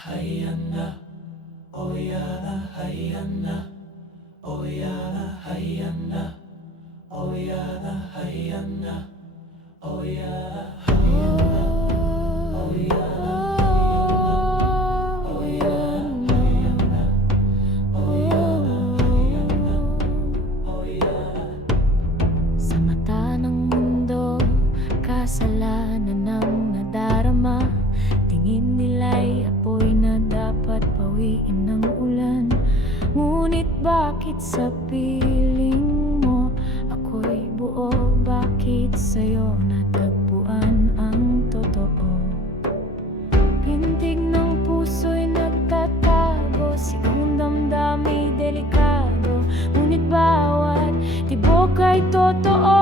Hayan na, o yan na, hayan na, o yan na, hayan na, o yan na, hayan na, o yan na, hayan na, o yan na, o yan na, hayan na, o yan na, hayan na, o yan na. Sa mata ng mundo, kasalanan ang nadarama. Tingin nila'y apoy na dapat pawiin ng ulan. Ngunit bakit sa piling mo ako'y buo? Bakit sa'yo natagpuan ang totoo? Pintig ng puso'y nagtatago, sigang damdamay delikado. Ngunit bawat tibok ay totoo.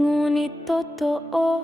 Ngunit totoo.